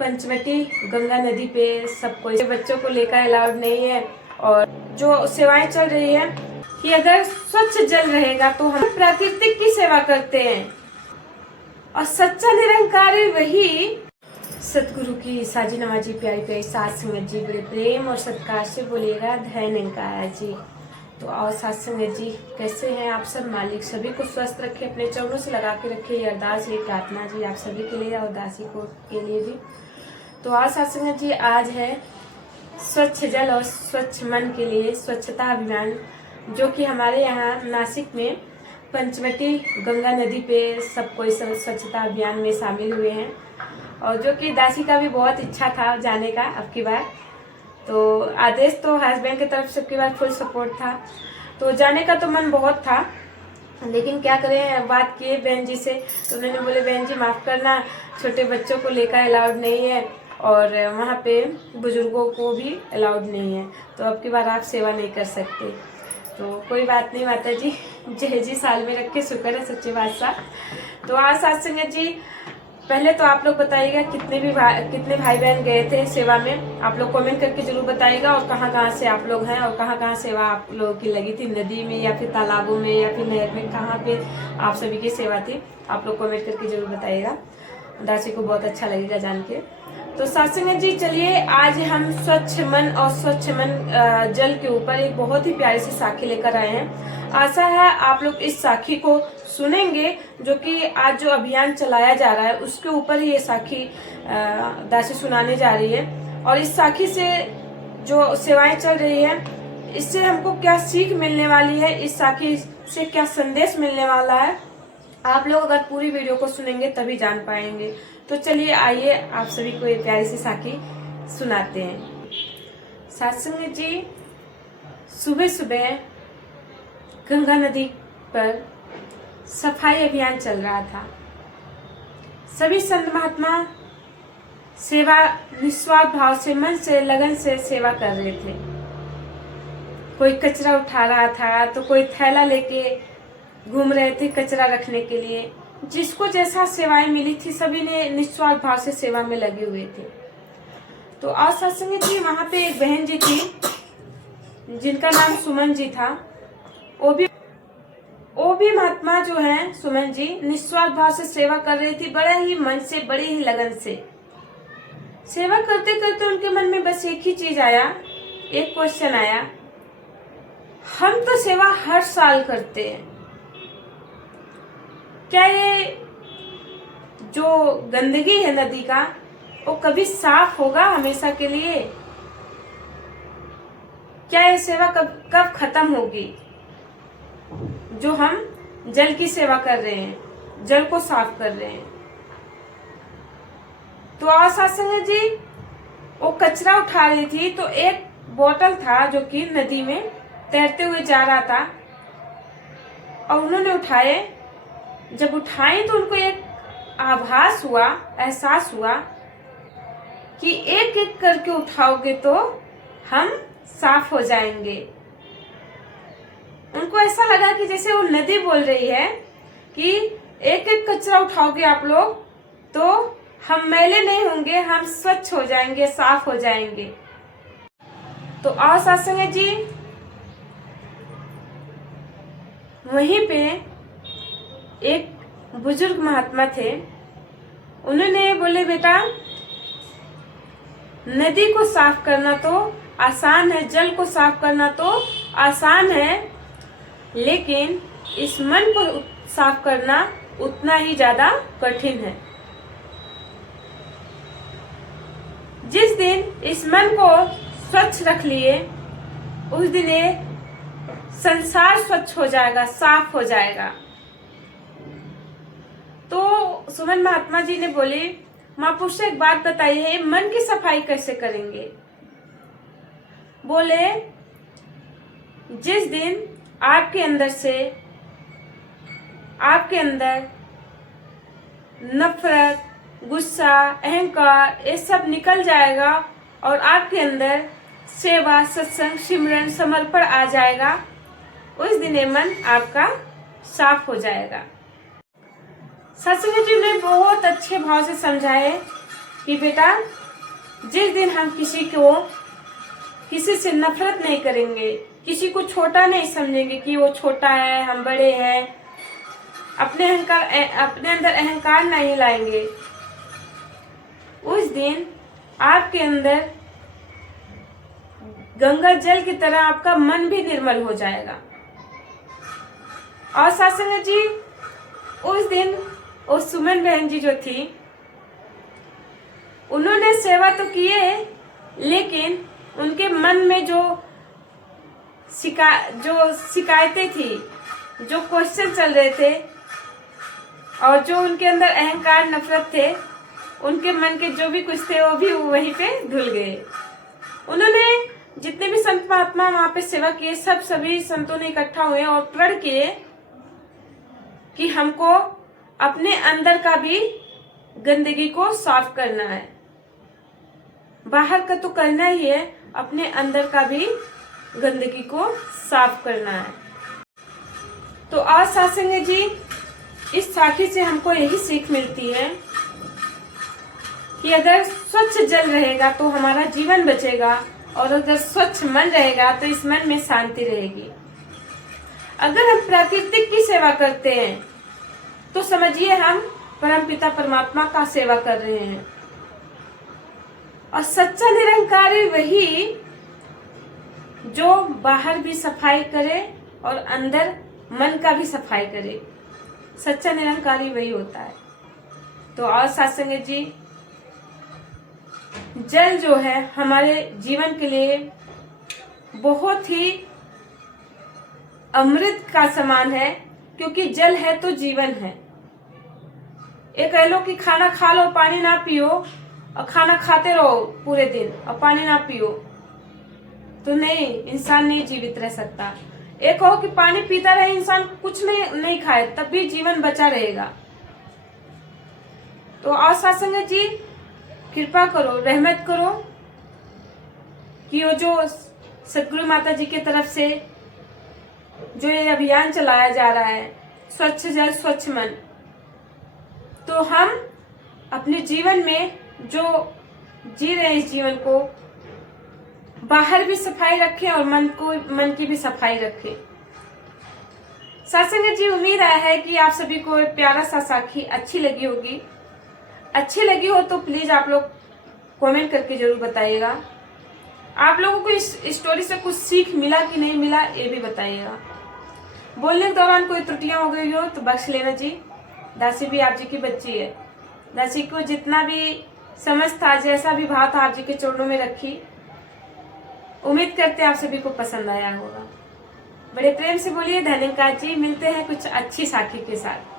पंचवटी गंगा नदी पे सब कोई बच्चों को लेकर अलाउड नहीं है। और जो सेवाएं चल रही है कि अगर स्वच्छ जल रहेगा तो हम प्रकृति की सेवा करते हैं और सच्चा निरंकारी वही सतगुरु की साजी नवाजी प्यारी प्यारी सात संगत जी बड़े प्रेम और सत्कार से बोलेगा धय निरंकारा जी। तो और सात संगत जी कैसे हैं आप सब? मालिक सभी को स्वस्थ रखे, अपने चरणों से लगा के रखे। ये अरदास, ये प्रार्थना जी आप सभी के लिए और दासी को के लिए भी। तो आज सात संगत जी आज है स्वच्छ जल और स्वच्छ मन के लिए स्वच्छता अभियान, जो कि हमारे यहाँ नासिक में पंचवटी गंगा नदी पे सब कोई स्वच्छता अभियान में शामिल हुए हैं। और जो कि दासी का भी बहुत इच्छा था जाने का अब की बार, तो आदेश तो हस्बैंड की तरफ से अब की बार फुल सपोर्ट था, तो जाने का तो मन बहुत था। लेकिन क्या करें, बात किए बहन जी से तो उन्होंने बोले बहन जी माफ़ करना, छोटे बच्चों को लेकर अलाउड नहीं है और वहाँ पे बुजुर्गों को भी अलाउड नहीं है, तो अब की बार आप सेवा नहीं कर सकते। तो कोई बात नहीं माता जी, जय जी साल में रख के शुक्र है सच्चे बादशाह। तो आज सात संगत जी पहले तो आप लोग बताइएगा कितने भाई बहन गए थे सेवा में, आप लोग कमेंट करके जरूर बताइएगा। और कहाँ कहाँ से आप लोग हैं और कहाँ कहाँ सेवा आप लोगों की लगी थी, नदी में या फिर तालाबों में या फिर नहर में, कहाँ पे आप सभी की सेवा थी, आप लोग कमेंट करके जरूर बताइएगा। दासी को बहुत अच्छा लगेगा जान के। तो सात संगत जी चलिए आज हम स्वच्छ मन और स्वच्छ मन जल के ऊपर एक बहुत ही प्यारी सी साखी लेकर आए हैं। आशा है आप लोग इस साखी को सुनेंगे, जो कि आज जो अभियान चलाया जा रहा है उसके ऊपर ही ये साखी दासी सुनाने जा रही है। और इस साखी से जो सेवाएं चल रही है, इससे हमको क्या सीख मिलने वाली है, इस साखी से क्या संदेश मिलने वाला है, आप लोग अगर पूरी वीडियो को सुनेंगे तभी जान पाएंगे। तो चलिए आइए आप सभी को ये प्यारी सी साखी सुनाते हैं। सात संगत जी सुबह सुबह गंगा नदी पर सफाई अभियान चल रहा था। सभी संत महात्मा सेवा निस्वार्थ भाव से, मन से, लगन से सेवा कर रहे थे। कोई कचरा उठा रहा था तो कोई थैला लेके घूम रहे थे कचरा रखने के लिए। जिसको जैसा सेवाएं मिली थी सभी ने निस्वार्थ भाव से सेवा में लगे हुए थे। तो आज सत्संग जी वहां पे एक बहन जी थी जिनका नाम सुमन जी था। वो भी महात्मा जो है सुमन जी निस्वार्थ भाव से सेवा कर रही थी, बड़े ही मन से, बड़े ही लगन से सेवा करते करते उनके मन में बस एक ही चीज आया, एक क्वेश्चन आया, हम तो सेवा हर साल करते हैं, क्या ये जो गंदगी है नदी का वो कभी साफ होगा हमेशा के लिए? क्या ये सेवा कब खत्म होगी? जो हम जल की सेवा कर रहे हैं, जल को साफ कर रहे हैं। तो आज सत्संग जी वो कचरा उठा रही थी तो एक बोतल था जो कि नदी में तैरते हुए जा रहा था और उन्होंने उठाए। जब उठाए तो उनको एक आभास हुआ, एहसास हुआ कि एक एक करके उठाओगे तो हम साफ हो जाएंगे। उनको ऐसा लगा कि जैसे वो नदी बोल रही है कि एक एक कचरा उठाओगे आप लोग तो हम मैले नहीं होंगे, हम स्वच्छ हो जाएंगे, साफ हो जाएंगे। तो आओ सत्संग जी वहीं पे एक बुजुर्ग महात्मा थे, उन्होंने बोले बेटा नदी को साफ करना तो आसान है, जल को साफ करना तो आसान है, लेकिन इस मन को साफ करना उतना ही ज्यादा कठिन है। जिस दिन इस मन को स्वच्छ रख लिए उस दिन ये संसार स्वच्छ हो जाएगा, साफ हो जाएगा। तो सुमन महात्मा जी ने बोले महापुरुष से एक बात बताइए, मन की सफाई कैसे करेंगे? बोले जिस दिन आपके अंदर नफरत, गुस्सा, अहंकार ये सब निकल जाएगा और आपके अंदर सेवा, सत्संग, सिमरन, समर्पण आ जाएगा, उस दिन ये मन आपका साफ हो जाएगा। सत्संग जी ने बहुत अच्छे भाव से समझाए कि बेटा जिस दिन हम किसी से नफरत नहीं करेंगे, किसी को छोटा नहीं समझेंगे कि वो छोटा है हम बड़े हैं, अपने अंदर अहंकार नहीं लाएंगे, उस दिन आपके अंदर गंगा जल की तरह आपका मन भी निर्मल हो जाएगा। और सासंग जी उस दिन वो सुमन बहन जी जो थी, उन्होंने सेवा तो किए, लेकिन उनके मन में जो शिकायतें थी, जो क्वेश्चन चल रहे थे और जो उनके अंदर अहंकार नफरत थे, उनके मन के जो भी कुछ थे वो भी वहीं पे धुल गए। उन्होंने जितने भी संत महात्मा वहां पे सेवा किए, सभी संतों ने इकट्ठा हुए और प्रण किए कि हमको अपने अंदर का भी गंदगी को साफ करना है। बाहर का तो करना ही है, अपने अंदर का भी गंदगी को साफ करना है। तो आज सासंग जी इस साखी से हमको यही सीख मिलती है कि अगर स्वच्छ जल रहेगा तो हमारा जीवन बचेगा, और अगर स्वच्छ मन रहेगा तो इस मन में शांति रहेगी। अगर हम प्राकृतिक की सेवा करते हैं तो समझिए हम परमपिता परमात्मा का सेवा कर रहे हैं। और सच्चा निरंकारी वही जो बाहर भी सफाई करे और अंदर मन का भी सफाई करे, सच्चा निरंकारी वही होता है। तो और सत्संग जी, जल जो है हमारे जीवन के लिए बहुत ही अमृत का समान है, क्योंकि जल है तो जीवन है। ये कह लो कि खाना खा लो पानी ना पियो, और खाना खाते रहो पूरे दिन और पानी ना पियो, तो नहीं, इंसान नहीं जीवित रह सकता। एक कहो कि पानी पीता रहे इंसान, कुछ नहीं खाए, तब भी जीवन बचा रहेगा। तो और सत्संग जी कृपा करो, रहमत करो कि वो जो सतगुरु माता जी की तरफ से जो ये अभियान चलाया जा रहा है, स्वच्छ जल स्वच्छ मन, तो हम अपने जीवन में जो जी रहे हैं इस जीवन को, बाहर भी सफाई रखें और मन की भी सफाई रखें। सत्संग जी, उम्मीद है कि आप सभी को प्यारा सा साखी अच्छी लगी होगी। अच्छी लगी हो तो प्लीज आप लोग कमेंट करके जरूर बताइएगा। आप लोगों को इस स्टोरी से कुछ सीख मिला कि नहीं मिला, ये भी बताइएगा। बोलने के दौरान कोई त्रुटियां हो गई हो तो बख्श लेना जी। दासी भी आप जी की बच्ची है। दासी को जितना भी समझ था, जैसा भी भाव था, आप जी के चरणों में रखी। उम्मीद करते आप सभी को पसंद आया होगा। बड़े प्रेम से बोलिए धन्यवाद जी। मिलते हैं कुछ अच्छी साखी के साथ।